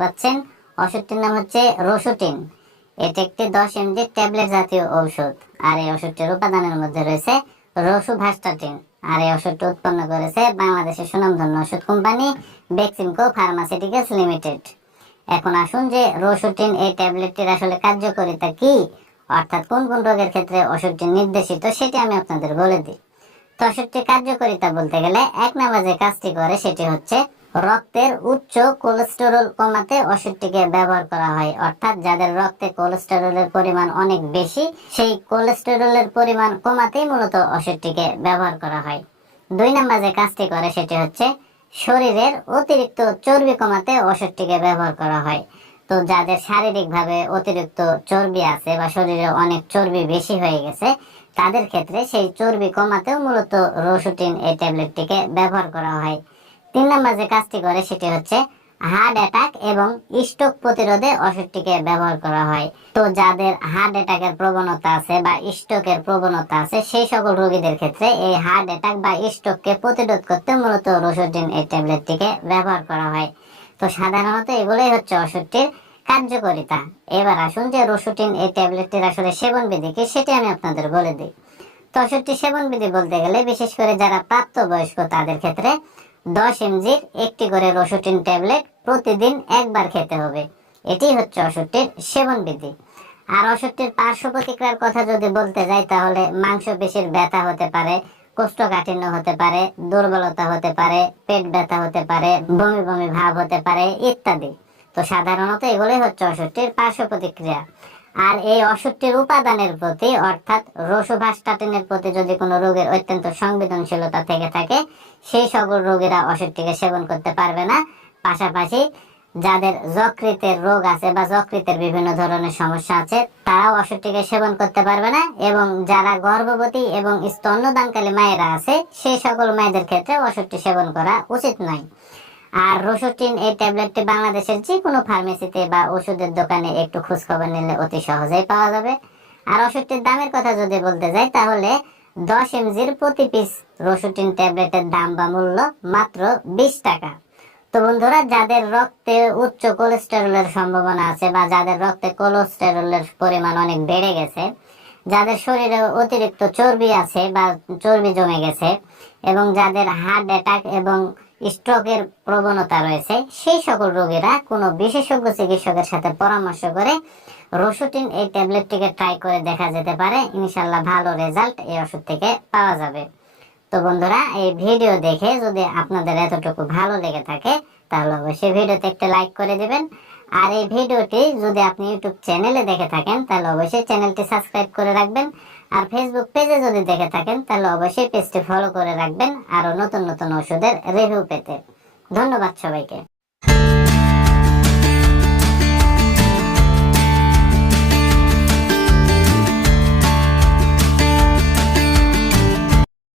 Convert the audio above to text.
পাচ্ছেন। ওষুধটির নাম হচ্ছে রসুটিন। এটি একটি দশ এমজি ট্যাবলেট জাতীয় ঔষধ। আর এই ওষুধটির উপাদানের মধ্যে রয়েছে রসুভাস্টাটিন আর এই ওষুধটি উৎপন্ন করেছে বাংলাদেশের সুনামধন্য ওষুধ কোম্পানি বেক্সিমকো ফার্মাসিউটিক্যালস লিমিটেড। এখন আসুন যে রসুটিন এই ট্যাবলেটটির আসলে কার্যকারিতা কি, অর্থাৎ কোন কোন রোগের ক্ষেত্রে ওষুধটি নির্দেশিত সেটি আমি আপনাদের বলে দিই। তো ওষুধটির কার্যকারিতা বলতে গেলে এক নাম্বার যে কাজটি করে সেটি হচ্ছে রক্তের উচ্চ কোলেস্টেরল কমাতে ওষুধটিকে ব্যবহার করা হয়। অর্থাৎ যাদের রক্তে কোলেস্টেরলের পরিমাণ অনেক বেশি, সেই কোলেস্টেরলের পরিমাণ কমাতেই মূলত ওষুধটিকে ব্যবহার করা হয়। দুই নাম্বার যে কাজটি করে, সেটি হচ্ছে শরীরের অতিরিক্ত চর্বি কমাতে ওষুধটিকে ব্যবহার করা হয়। তো যাদের শারীরিকভাবে অতিরিক্ত চর্বি আছে বা শরীরে অনেক চর্বি বেশি হয়ে গেছে, তাদের ক্ষেত্রে সেই চর্বি কমাতেও মূলত রসুটিন এই ট্যাবলেটটিকে ব্যবহার করা হয়। তিন নম্বর যে কাজটি করে সেটি হচ্ছে হার্ট অ্যাটাক এবং স্ট্রোক প্রতিরোধে ওষুধটিকে ব্যবহার করা হয়। তো যাদের হার্ট অ্যাটাকের প্রবণতা আছে বা স্ট্রোকের প্রবণতা আছে, সেই সকল রোগীদের ক্ষেত্রে এই হার্ট অ্যাটাক বা স্ট্রোককে প্রতিরোধ করতে মূলত রসুটিন এই ট্যাবলেটটিকে ব্যবহার করা হয়। তো সাধারণত এগুলোই হচ্ছে ওষুধটির কার্যকারিতা। এবার আসুন যে রসুটিন এই ট্যাবলেটটির আসলে সেবন বিধি কি, সেটি আমি আপনাদের বলে দিই। তো ওষুধটি সেবন বিধি বলতে গেলে বিশেষ করে যারা প্রাপ্তবয়স্ক, তাদের ক্ষেত্রে দশ এমজির একটি করে রসুটিন ট্যাবলেট প্রতিদিন একবার খেতে হবে। এটি হচ্ছে ওষুধটির সেবন বিধি। আর ওষুধটির পার্শ্ব প্রতিক্রিয়ার কথা যদি বলতে যাই, তাহলে মাংসপেশির ব্যথা হতে পারে, কোষ্ঠকাঠিন্য হতে পারে, দুর্বলতা হতে পারে, পেট ব্যথা হতে পারে, বমি বমি ভাব হতে পারে ইত্যাদি। তো সাধারণত এগুলোই হচ্ছে ওষুধটির পার্শ্ব প্রতিক্রিয়া। আর এই ওষুধটির উপাদানের প্রতি, অর্থাৎ রসুভাস্টাটিনের প্রতি যদি কোনো রোগের অত্যন্ত সংবেদনশীলতা থেকে থাকে, সেই সকল রোগীরা অসুখটিকে সেবন করতে পারবে না। পাশাপাশি যাদের যকৃতের রোগ আছে বা যকৃতের বিভিন্ন ধরনের সমস্যা আছে, তারাও ওষুধটিকে সেবন করতে পারবে না এবং যারা গর্ভবতী এবং স্তন্যদানকালী মায়েরা আছে, সেই সকল মায়েদের ক্ষেত্রে ওষুধটি সেবন করা উচিত নয়। আর রসুটিন এই ট্যাবলেটটি বাংলাদেশের যে কোনো ফার্মেসিতে বা ওষুধের দোকানে একটু খোঁজ খবর নিলে অতি সহজেই পাওয়া যাবে। আর ওষুধটির দামের কথা যদি বলতে যাই, তাহলে দশ এমজির প্রতি পিস রসুটিন ট্যাবলেটের দাম বা মূল্য মাত্র বিশ টাকা। তো বন্ধুরা, যাদের রক্তে উচ্চ কোলেস্টেরলের সম্ভাবনা আছে বা যাদের রক্তে কোলেস্টেরলের পরিমাণ অনেক বেড়ে গেছে, যাদের শরীরে অতিরিক্ত চর্বি আছে বা চর্বি জমে গেছে এবং যাদের হার্ট অ্যাটাক এবং স্ট্রোকের প্রবণতা রয়েছে। সেই সকল রোগীরা কোনো বিশেষজ্ঞ চিকিৎসকের সাথে পরামর্শ করে রসুটিন এই ট্যাবলেটটিকে ট্রাই করে দেখা যেতে পারে। ইনশাল্লাহ ভালো রেজাল্ট এই ওষুধ থেকে পাওয়া যাবে। তো বন্ধুরা, এই ভিডিও দেখে যদি আপনাদের এতটুকু ভালো লেগে থাকে, তাহলে অবশ্যই ভিডিওতে একটা লাইক করে দিবেন। আর এই ভিডিওটি যদি আপনি ইউটিউব চ্যানেলে দেখে থাকেন, তাহলে অবশ্যই চ্যানেলটি সাবস্ক্রাইব করে রাখবেন। আর ফেসবুক পেজে যদি দেখে থাকেন, তাহলে অবশ্যই পেজটি ফলো করে রাখবেন, আরও নতুন নতুন ওষুধের রিভিউ পেতে। ধন্যবাদ সবাইকে।